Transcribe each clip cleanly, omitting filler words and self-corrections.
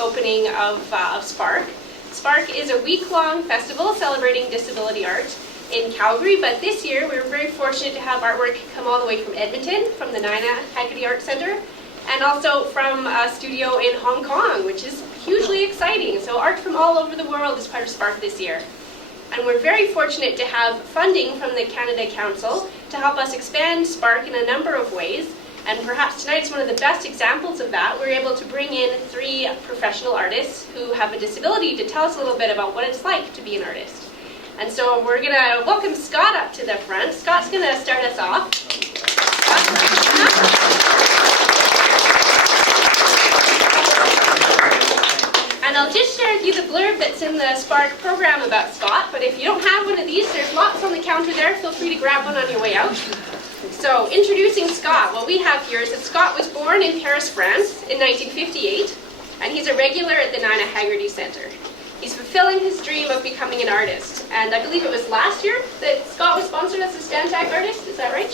opening of Spark. Spark is a week-long festival celebrating disability art in Calgary, but this year we were very fortunate to have artwork come all the way from Edmonton, from the Nina Haggerty Art Centre, and also from a studio in Hong Kong, which is hugely exciting. So art from all over the world is part of Spark this year. And we're very fortunate to have funding from the Canada Council to help us expand Spark in a number of ways. And perhaps tonight's one of the best examples of that. We're able to bring in 3 professional artists who have a disability to tell us a little bit about what it's like to be an artist. And so we're going to welcome Scott up to the front. Scott's going to start us off. And I'll just share with you the blurb that's in the Spark program about Scott, but if you don't have one of these, there's lots on the counter there. Feel free to grab one on your way out. So, introducing Scott, what we have here is that Scott was born in Paris, France in 1958, and he's a regular at the Nina Haggerty Centre. He's fulfilling his dream of becoming an artist, and I believe it was last year that Scott was sponsored as a Stantec artist, is that right?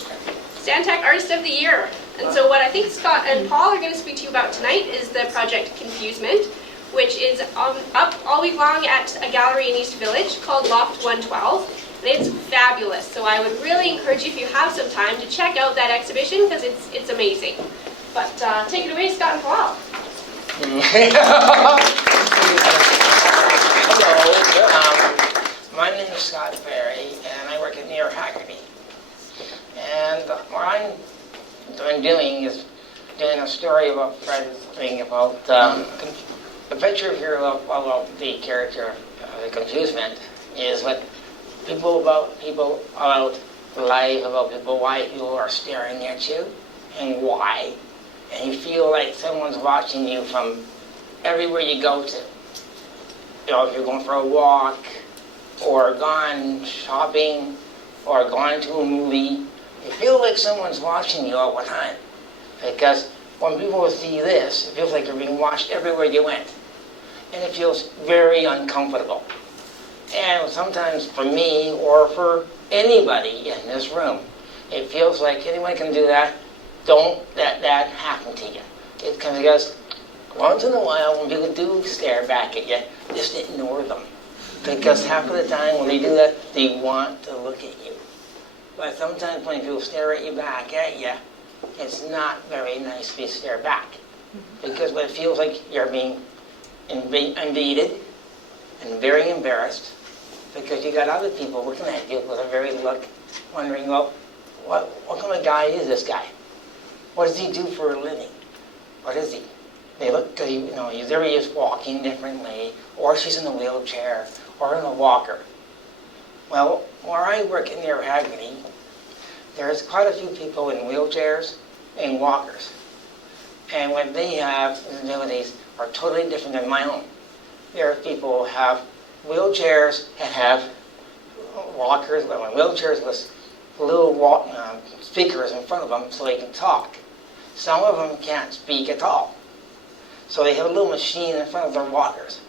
Stantec Artist of the Year. And so what I think Scott and Paul are going to speak to you about tonight is the project Confusement, which is up all week long at a gallery in East Village called Loft 112. And it's fabulous, so I would really encourage you, if you have some time, to check out that exhibition because it's amazing. But take it away, Scott and Paul. Hello, my name is Scott Berry, and I work at Nina Haggerty. And what I'm doing is doing a story about Fred's thing about the picture here of the character of the Confusement is what people about life, about people, why people are staring at you, and why. And you feel like someone's watching you from everywhere you go to. You know, if you're going for a walk, or gone shopping, or gone to a movie, you feel like someone's watching you all the time. Because when people see this, it feels like you're being watched everywhere you went. And it feels very uncomfortable. And sometimes for me, or for anybody in this room, it feels like anyone can do that. Don't let that happen to you. It's because once in a while, when people do stare back at you, just ignore them. Because half of the time when they do that, they want to look at you. But sometimes when people stare at you back at you, it's not very nice to be stared back. Because it feels like you're being invaded and very embarrassed because you got other people looking at you with a very look, wondering, well, what kind of guy is this guy? What does he do for a living? What is he? They look, there he is walking differently, or she's in a wheelchair, or in a walker. Well, where I work in Nina Haggerty, there's quite a few people in wheelchairs and walkers. And what they have disabilities are totally different than my own. There are people who have wheelchairs and have walkers, wheelchairs with little speakers in front of them so they can talk. Some of them can't speak at all. So they have a little machine in front of their walkers.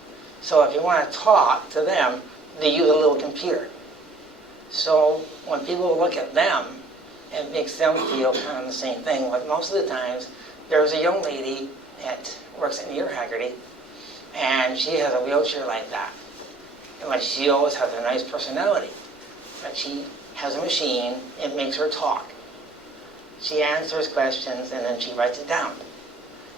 So if you want to talk to them, they use a little computer. So when people look at them, it makes them feel kind of the same thing. But most of the times, there's a young lady that works at Nina Haggerty, and she has a wheelchair like that. And like she always has a nice personality. But she has a machine, it makes her talk. She answers questions, and then she writes it down.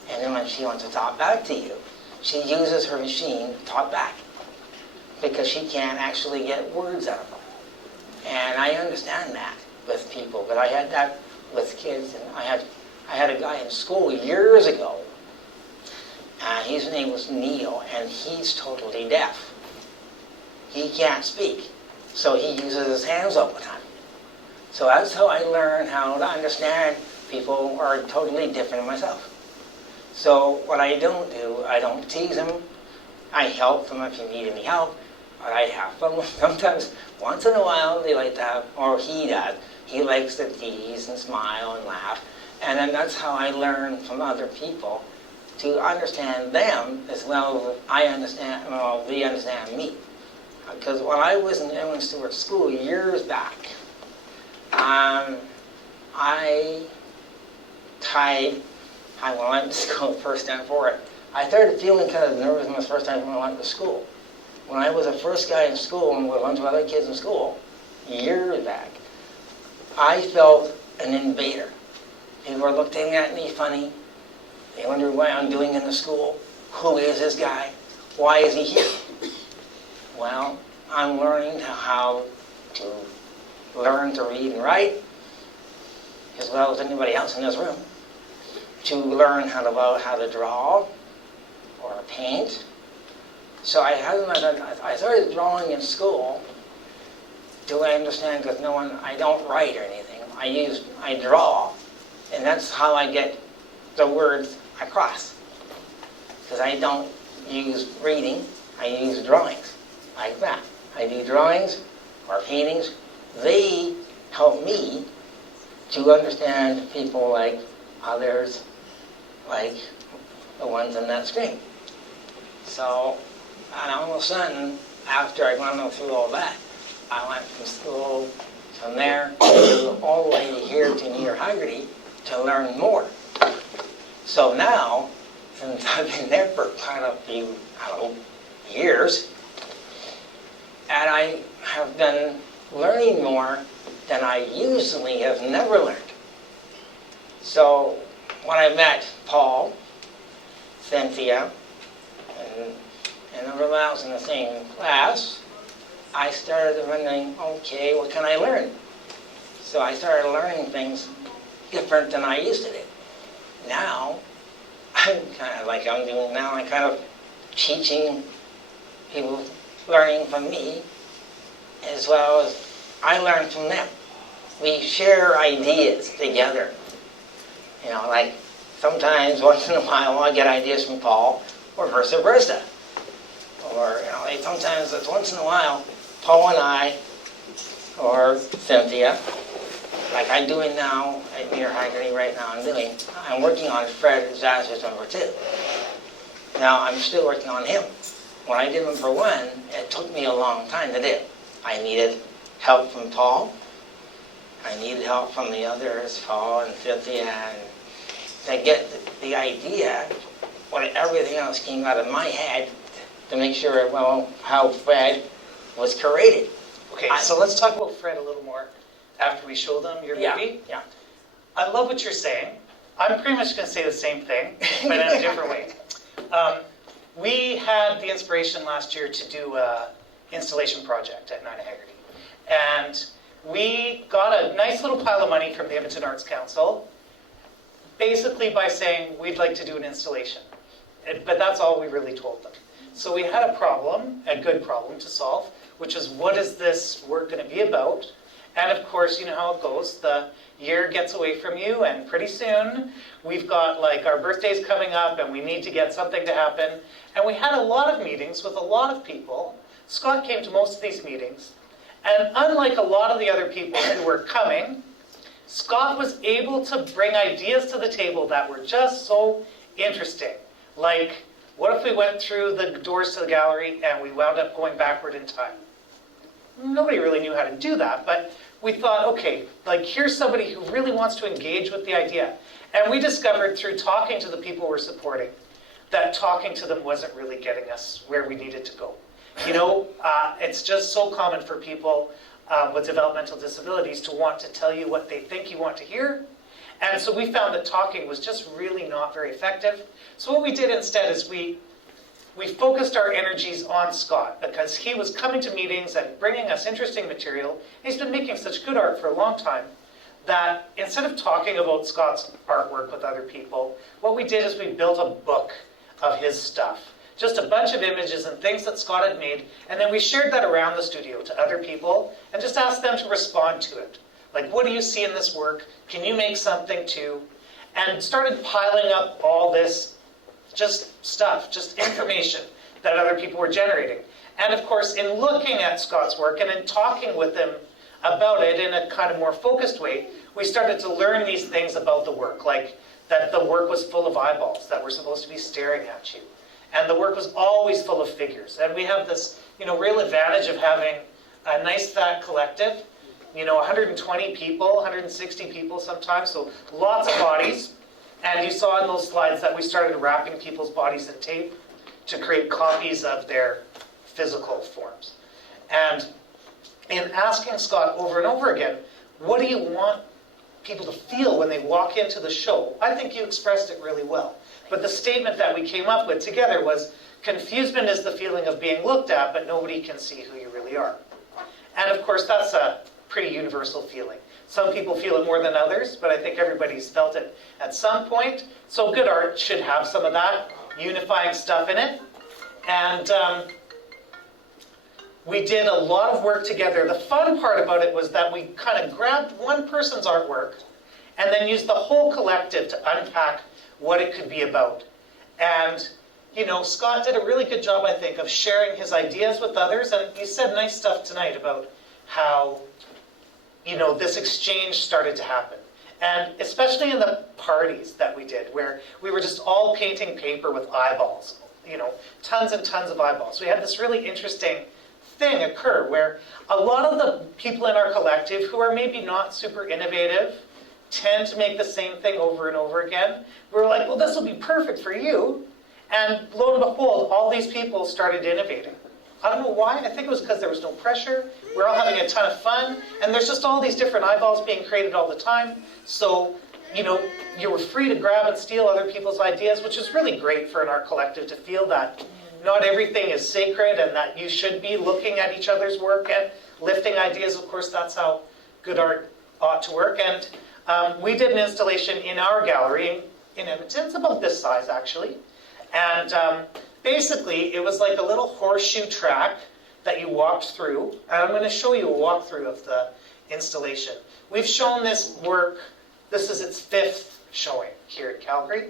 And then when she wants to talk back to you, she uses her machine to talk back. Because she can't actually get words out of them. And I understand that with people, but I had that with kids. And I had a guy in school years ago. His name was Neil, and he's totally deaf. He can't speak, so he uses his hands all the time. So that's how I learned how to understand people who are totally different than myself. So what I don't do, I don't tease them. I help them if you need any help. But I have fun. Sometimes, once in a while, they like to have, or he does. He likes to tease and smile and laugh. And then that's how I learn from other people to understand them as well as I understand, well, they understand me. Because when I was in Ellen Stewart School years back, I went to school first and for it. I started feeling kind of nervous the first time when I went to school. When I was the first guy in school and with a bunch of other kids in school, years back, I felt an invader. People were looking at me funny. They wondered what I'm doing in the school. Who is this guy? Why is he here? Well, I'm learning how to learn to read and write, as well as anybody else in this room, to learn how to draw or paint. So I started drawing in school. Do I understand? Because I don't write or anything. I draw, and that's how I get the words across. Because I don't use reading, I use drawings, like that. I do drawings or paintings. They help me to understand people like others, like the ones on that screen. So, and all of a sudden, after I went through all that, I went from school, from there, all the way here to New Haggerty to learn more. So now, since I've been there for quite a few, years, and I have been learning more than I usually have never learned. So when I met Paul, Cynthia, and everyone else in the same class, I started wondering, okay, what can I learn? So I started learning things different than I used to do. Now, I'm kind of like I'm doing now, I'm kind of teaching people, learning from me, as well as I learn from them. We share ideas together. Like sometimes, once in a while, I get ideas from Paul, or vice versa. Or, like sometimes, it's once in a while, Paul and I, or Cynthia, like I'm doing now at New Haggerty right now, I'm working on Fred Zasser's number 2. Now, I'm still working on him. When I did number 1, it took me a long time to do. I needed help from Paul. I needed help from the others, Paul and Cynthia, and to get the idea, when everything else came out of my head, to make sure, how Fred was created. Okay, so let's talk about Fred a little more after we show them your movie. Yeah. I love what you're saying. I'm pretty much going to say the same thing, but in a different way. We had the inspiration last year to do an installation project at New Haggerty. And we got a nice little pile of money from the Edmonton Arts Council, basically by saying we'd like to do an installation. But that's all we really told them. So we had a problem, a good problem to solve, which is what is this work going to be about? And of course, you know how it goes. The year gets away from you, and pretty soon we've got our birthdays coming up, and we need to get something to happen. And we had a lot of meetings with a lot of people. Scott came to most of these meetings, and unlike a lot of the other people who were coming, Scott was able to bring ideas to the table that were just so interesting. Like, what if we went through the doors to the gallery and we wound up going backward in time? Nobody really knew how to do that, but we thought, okay, here's somebody who really wants to engage with the idea. And we discovered through talking to the people we're supporting that talking to them wasn't really getting us where we needed to go. It's just so common for people with developmental disabilities to want to tell you what they think you want to hear. And so we found that talking was just really not very effective. So what we did instead is we focused our energies on Scott, because he was coming to meetings and bringing us interesting material. He's been making such good art for a long time that instead of talking about Scott's artwork with other people, what we did is we built a book of his stuff. Just a bunch of images and things that Scott had made, and then we shared that around the studio to other people and just asked them to respond to it. Like, what do you see in this work? Can you make something too? And started piling up all this just stuff, just information that other people were generating. And of course, in looking at Scott's work and in talking with him about it in a kind of more focused way, we started to learn these things about the work, like that the work was full of eyeballs that were supposed to be staring at you. And the work was always full of figures. And we have this, real advantage of having a nice fat collective, 120 people, 160 people sometimes, so lots of bodies. And you saw in those slides that we started wrapping people's bodies in tape to create copies of their physical forms. And in asking Scott over and over again, what do you want people to feel when they walk into the show? I think you expressed it really well. But the statement that we came up with together was, confusement is the feeling of being looked at, but nobody can see who you really are. And of course, that's a pretty universal feeling. Some people feel it more than others, but I think everybody's felt it at some point. So good art should have some of that unifying stuff in it. And we did a lot of work together. The fun part about it was that we kind of grabbed one person's artwork and then used the whole collective to unpack what it could be about. And, you know, Scott did a really good job, I think, of sharing his ideas with others. And he said nice stuff tonight about how, you know, this exchange started to happen. And especially in the parties that we did, where we were just all painting paper with eyeballs, you know, tons and tons of eyeballs. We had this really interesting thing occur where a lot of the people in our collective who are maybe not super innovative tend to make the same thing over and over again. We were like, well, this will be perfect for you. And lo and behold, all these people started innovating. I don't know why. I think it was because there was no pressure. We're all having a ton of fun. And there's just all these different eyeballs being created all the time. So, you know, you were free to grab and steal other people's ideas, which is really great for an art collective to feel that not everything is sacred and that you should be looking at each other's work and lifting ideas. Of course, that's how good art ought to work. And we did an installation in our gallery in Edmonton. It's about this size, actually. And basically, it was like a little horseshoe track that you walked through. And I'm going to show you a walkthrough of the installation. We've shown this work. This is its 5th showing here at Calgary.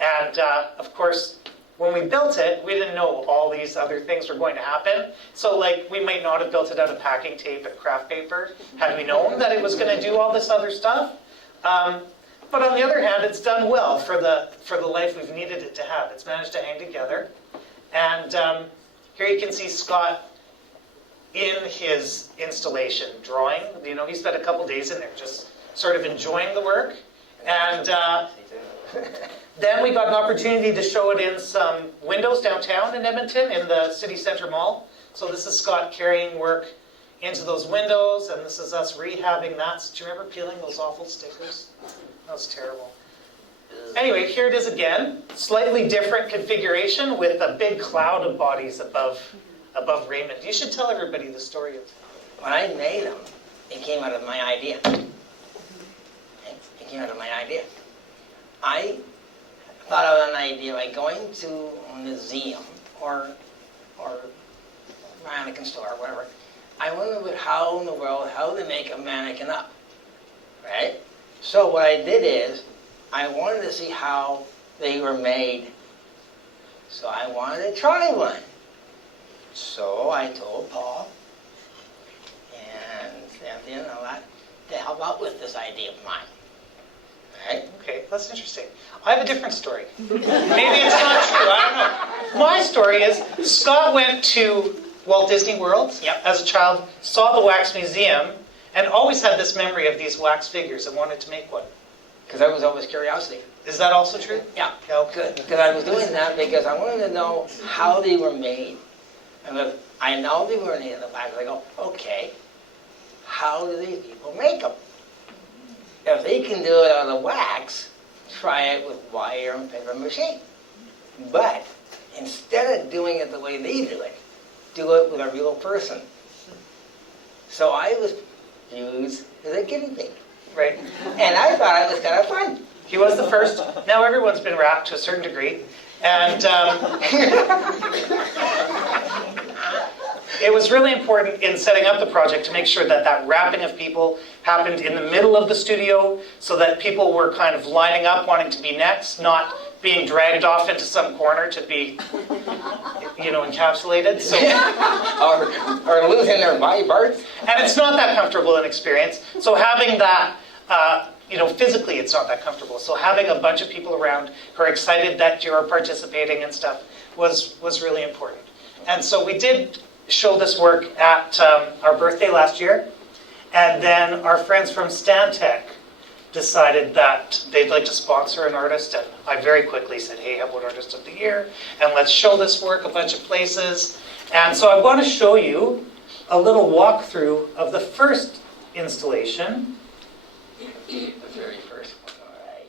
And of course, when we built it, we didn't know all these other things were going to happen. So like, we might not have built it out of packing tape and craft paper had we known that it was going to do all this other stuff. But on the other hand, it's done well for the life we've needed it to have. It's managed to hang together. And here you can see Scott in his installation drawing. You know, he spent a couple days in there just sort of enjoying the work. And then we got an opportunity to show it in some windows downtown in Edmonton in the city centre mall. So this is Scott carrying work into those windows, and this is us rehabbing that. Do you remember peeling those awful stickers? That was terrible. Anyway, here it is again. Slightly different configuration with a big cloud of bodies above Raymond. You should tell everybody the story of When I made them, it came out of my idea. It came out of my idea. I thought of an idea by going to a museum or mannequin store or whatever. I wondered how in the world, how they make a mannequin up, right? So what I did is, I wanted to see how they were made. So I wanted to try one. So I told Paul and Cynthia and all that to help out with this idea of mine. Right? Okay, that's interesting. I have a different story. Maybe it's not true, I don't know. My story is, Scott went to Walt Disney World as a child, saw the wax museum, and always had this memory of these wax figures and wanted to make one. Because that was always curiosity. Is that also true? Yeah. Okay. Good. Because I was doing that because I wanted to know how they were made. And if I know they were made in the wax, I go, okay, how do these people make them? If they can do it out of wax, try it with wire and paper mache. But instead of doing it the way they do it with a real person. So I was used as a guinea pig. Right. And I thought it was kind of fun. He was the first. Now everyone's been wrapped to a certain degree. And it was really important in setting up the project to make sure that that wrapping of people happened in the middle of the studio so that people were kind of lining up wanting to be next, not being dragged off into some corner to be, encapsulated. So, or losing their body parts. and it's not that comfortable an experience. So having that, physically it's not that comfortable. So having a bunch of people around who are excited that you're participating and stuff was really important. And so we did show this work at our birthday last year. And then our friends from Stantec decided that they'd like to sponsor an artist, and I very quickly said, hey, how about Artist of the Year? And let's show this work a bunch of places. And so I want to show you a little walkthrough of the first installation. The very first one, all right.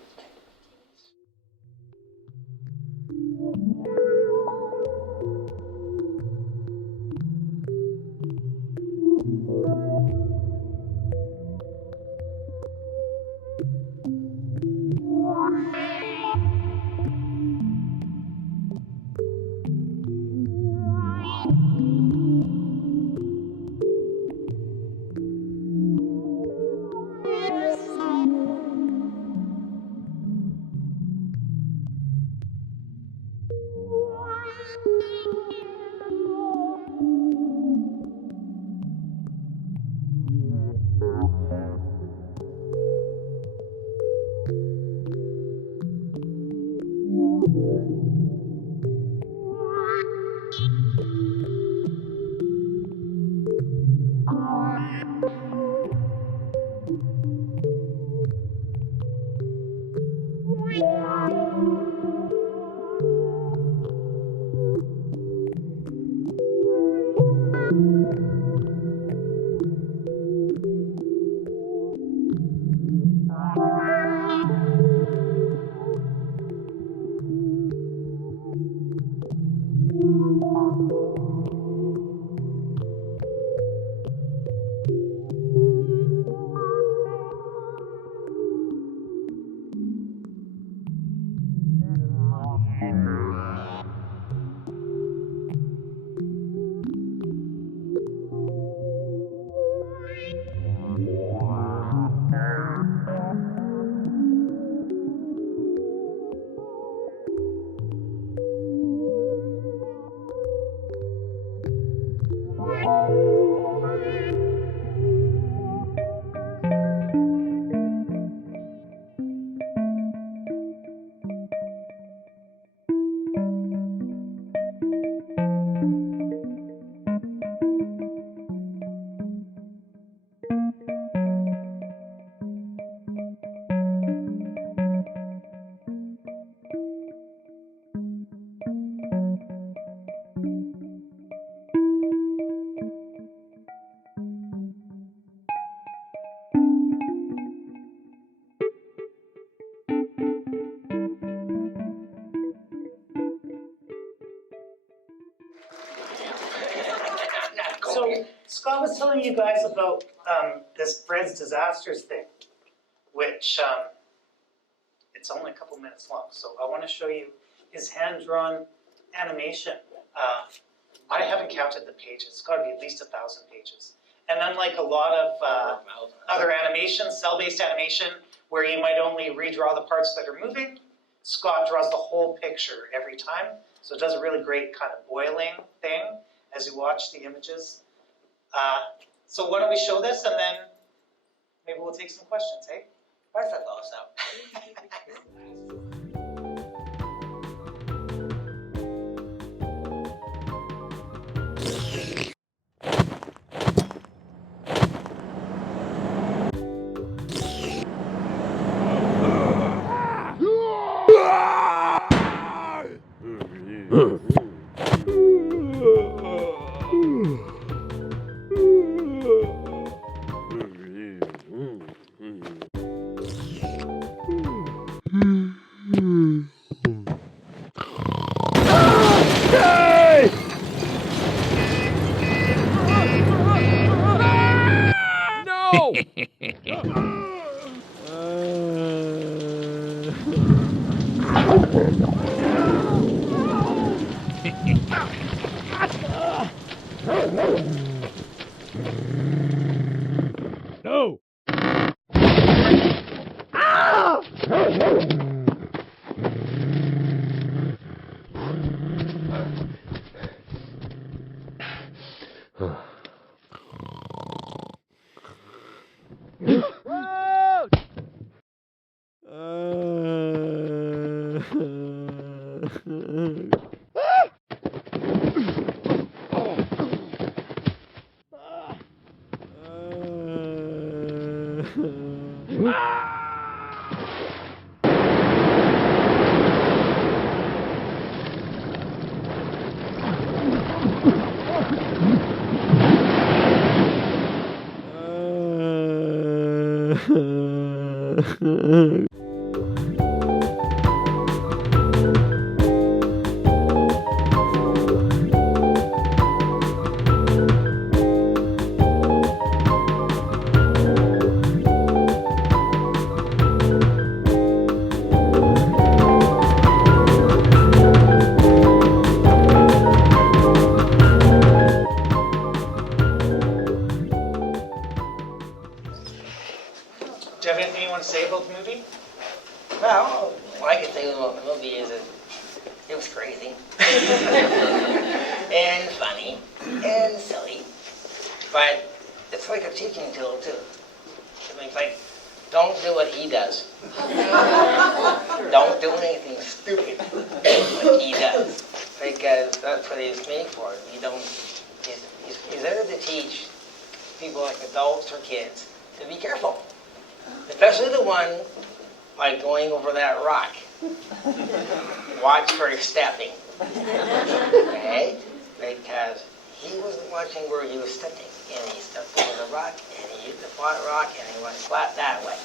So Scott was telling you guys about this Fred's Disasters thing, which it's only a couple minutes long. So I want to show you his hand-drawn animation. I haven't counted the pages. It's got to be at least 1,000 pages. And unlike a lot of other animations, cell-based animation, where you might only redraw the parts that are moving, Scott draws the whole picture every time. So it does a really great kind of boiling thing as you watch the images. So why don't we show this, and then maybe we'll take some questions, hey? Why does that lost out? No! Do you have anything you want to say about the movie? Well, what I can think about the movie is that it was crazy. And funny. And silly. But it's like a teaching tool, too. It's like, don't do what he does. Don't do anything stupid like he does. Because that's what he's made for. He's there to teach people like adults or kids to be careful. Especially the one like going over that rock. Watch for his stepping. Okay? Because he wasn't watching where he was stepping. And he stepped over the rock, and he hit the flat rock, and he went flat that way.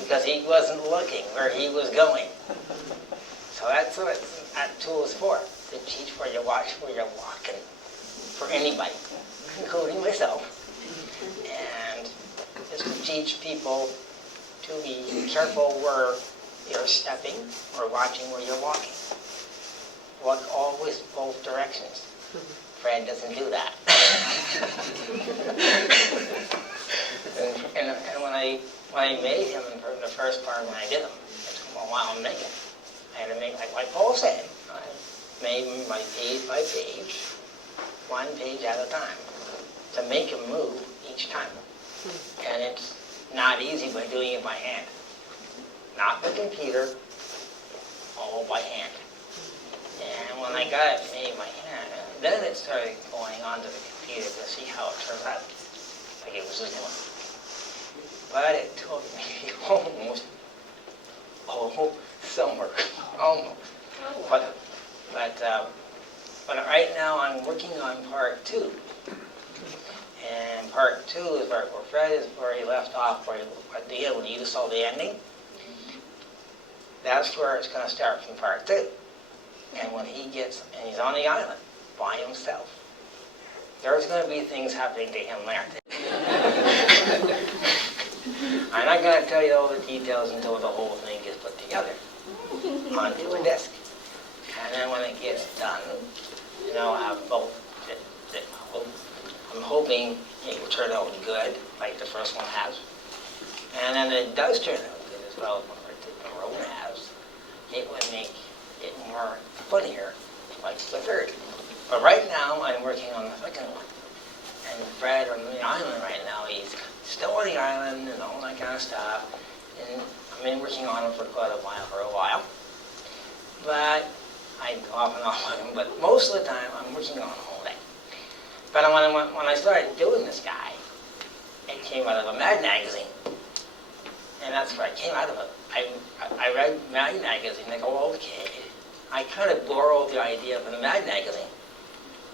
Because he wasn't looking where he was going. So that's what that tool is for. To teach where you watch where you're walking. For anybody, including myself. And just to teach people to be careful where you're stepping or watching where you're walking. Walk always both directions. Fred doesn't do that. and when I made him in the first part, when I did him, it took a while to make him. I had to make, like Paul said, I made him by page, one page at a time, to make him move each time. And it's not easy by doing it by hand. Not the computer, all by hand. And when I got it made by hand, then it started going onto the computer to see how it turned out. Like it was a new one. But it took me almost a whole summer. Almost. But right now I'm working on part 2. And part 2 is where Fred is where he left off, where at the end, when you saw the ending. That's where it's going to start from part 2. And when he's on the island by himself, there's going to be things happening to him there. I'm not going to tell you all the details until the whole thing gets put together onto a disc. And then when it gets done, I'll have both. I'm hoping it will turn out good, like the first one has. And then it does turn out good as well, when the road has. It would make it more funnier, like the third. But right now, I'm working on the second one. And Fred on the island right now, he's still on the island and all that kind of stuff. And I've been working on him for quite a while. But I go off and off with him. But most of the time, I'm working on him all day. But when I started doing this guy, it came out of a Mad magazine. And that's where I came out of it. I read Mad magazine, I go, okay. I kind of borrowed the idea from the Mad magazine,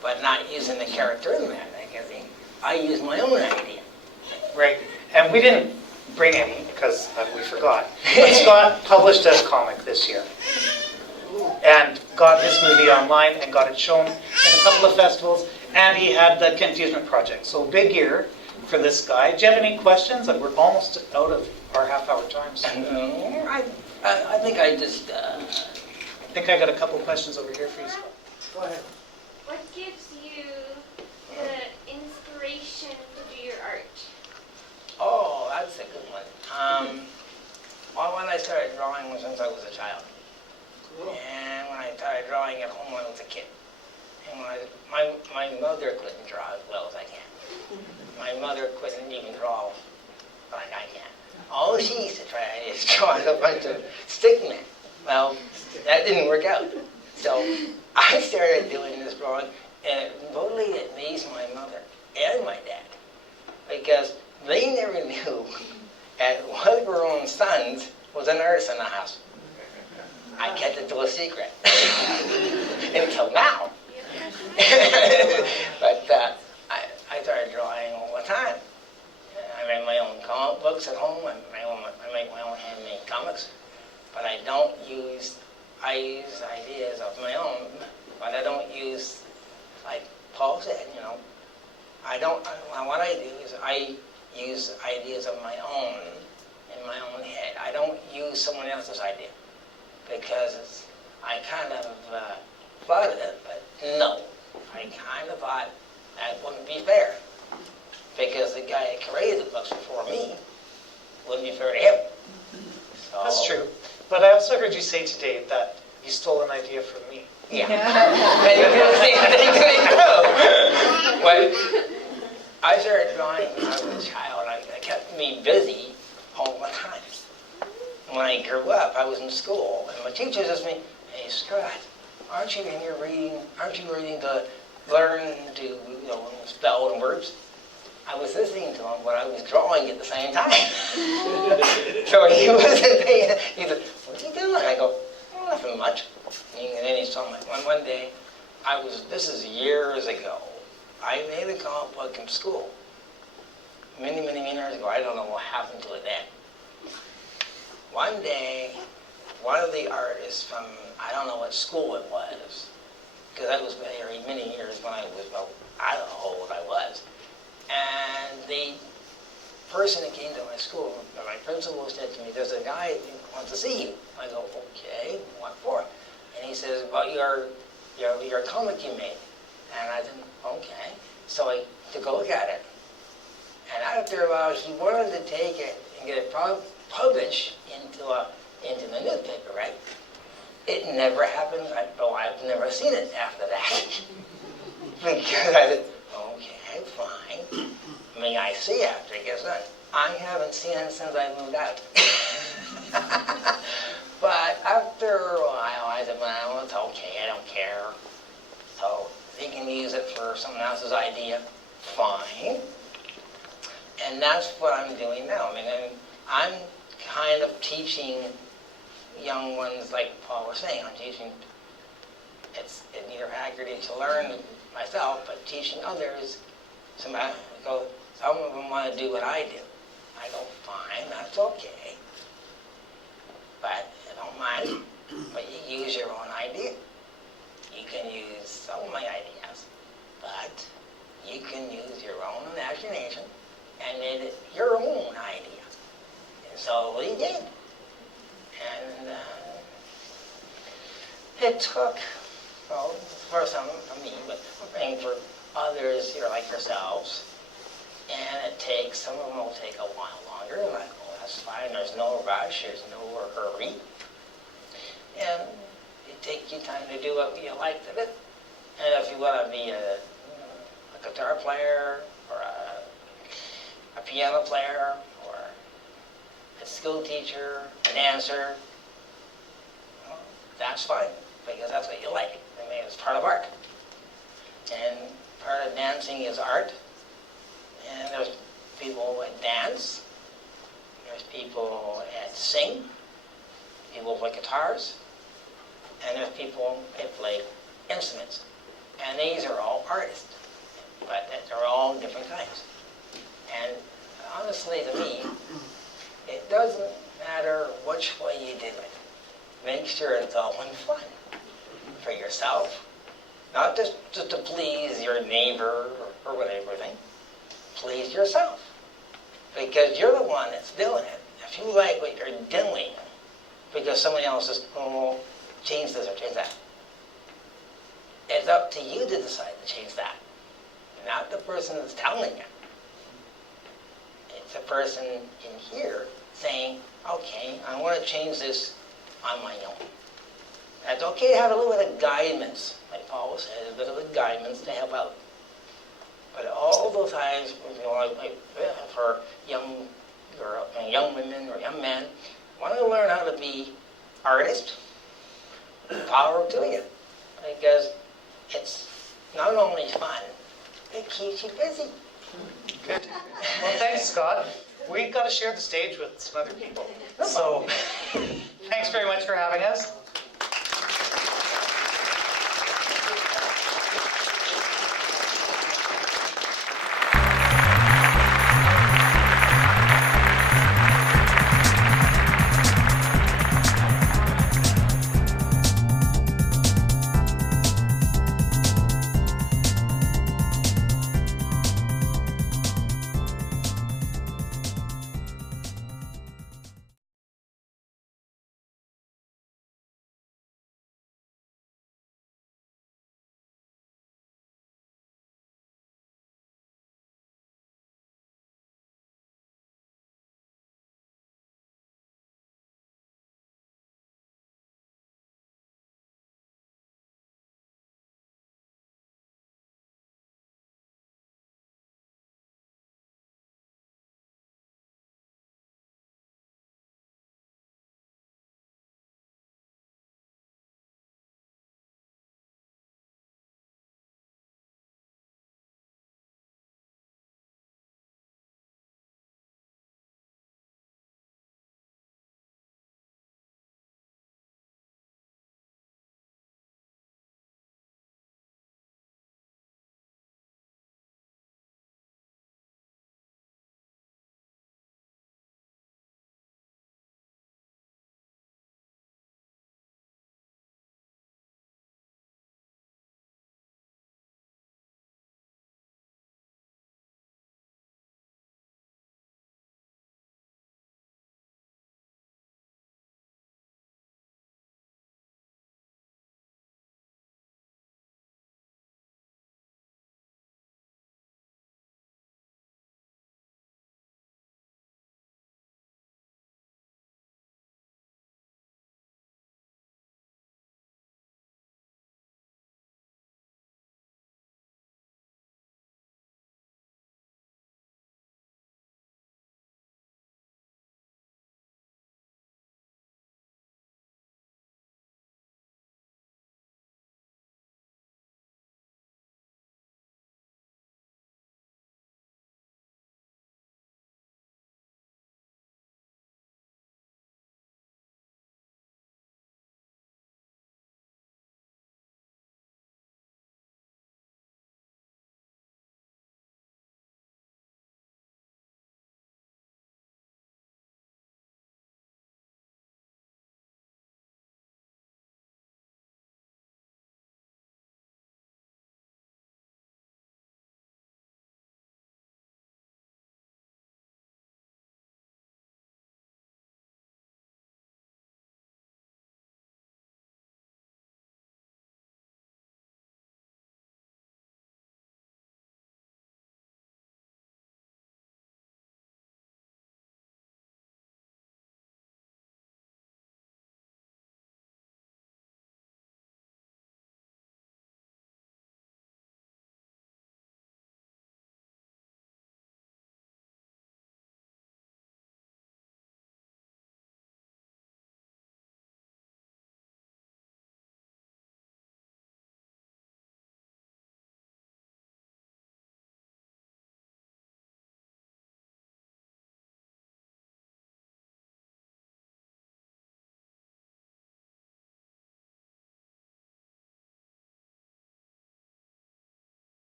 but not using the character in the Mad magazine. I used my own idea. Right. And we didn't bring any because we forgot. But Scott published a comic this year and got his movie online and got it shown in a couple of festivals. And he had the Confusement project. So big year for this guy. Do you have any questions? We're almost out of our half-hour time. So. I think I just... I think I got a couple questions over here for you, Scott. Go ahead. What gives you the inspiration to do your art? Oh, that's a good one. Well, when I started drawing was since I was a child. Cool. And when I started drawing at home when I was a kid. And my mother couldn't draw as well as I can. My mother couldn't even draw like I can. All she used to try is draw a bunch of stick men. Well, that didn't work out. So I started doing this drawing, and it totally amazed my mother and my dad. Because they never knew that one of her own sons was a nurse in the house. I kept it to a secret. Until now. But I started drawing all the time. I read my own comic books at home. I use ideas of my own, but I don't use, like Paul said, what I do is I use ideas of my own in my own head. I don't use someone else's idea because I kind of thought of it, but no, I kind of thought that wouldn't be fair because the guy that created the books before me wouldn't be fair to him. So, That's true. But I also heard you say today that you stole an idea from me. Yeah. Then you do the same thing to me too. But I started drawing when I was a child. It kept me busy all the time. When I grew up, I was in school, and my teacher says to me, "Hey, Scott, aren't you in here reading? Aren't you reading to learn to spell and words?" I was listening to him, but I was drawing at the same time. So he wasn't paying. He said, "What's he doing?" I go, "Oh, nothing much." And then he told me one day, this is years ago. I made a comic book in school. Many, many years ago. I don't know what happened to it then. One day, one of the artists from, I don't know what school it was, because that was very many years when I was, I don't know how old I was. And the person that came to my school, my principal said to me, "There's a guy who wants to see you." I go, "Okay, what for?" And he says, "About your comic you made." And I said, "Okay." So I took a look at it. And after a while, he wanted to take it and get it published into the newspaper, right? It never happened. I've never seen it after that. Because I said, "Okay, fine. May I see it after it gets done?" I haven't seen it since I moved out. But after a while, I said, "Well, it's okay. I don't care." So they can use it for someone else's idea. Fine. And that's what I'm doing now. I mean, I'm kind of teaching young ones, like Paul was saying. I'm teaching, it's neither Haggerty to learn myself, but teaching others. Some of them want to do what I do. I go, "Fine, that's okay. But I don't mind, but you use your own idea. You can use some of my ideas, but you can use your own imagination and made it your own idea." And so he did. And it took, for some, for me, but for others here like yourselves, and it takes, some of them will take a while longer, and I go, "That's fine, there's no rush, there's no hurry." And it takes you time to do what you like to do. And if you want to be a guitar player, or a piano player, or a school teacher, a dancer, well, that's fine, because that's what you like. I mean, it's part of art. And part of dancing is art. And there's people that dance, there's people that sing, people play guitars, and there's people that play instruments. And these are all artists, but they're all different kinds. And honestly, to me, it doesn't matter which way you do it. Make sure it's all in fun for yourself, not just to please your neighbor or whatever thing. Please yourself, because you're the one that's doing it. If you like what you're doing, because somebody else says, "Oh, change this or change that," it's up to you to decide to change that, not the person that's telling you. It's a person in here saying, "Okay, I want to change this on my own." It's okay to have a little bit of guidance, like Paul said, a bit of a guidance to help out. But all those times, for young women or young men, want to learn how to be artists, power to you, because it's not only fun, it keeps you busy. Good. Well, thanks, Scott. We've got to share the stage with some other people. So, thanks very much for having us.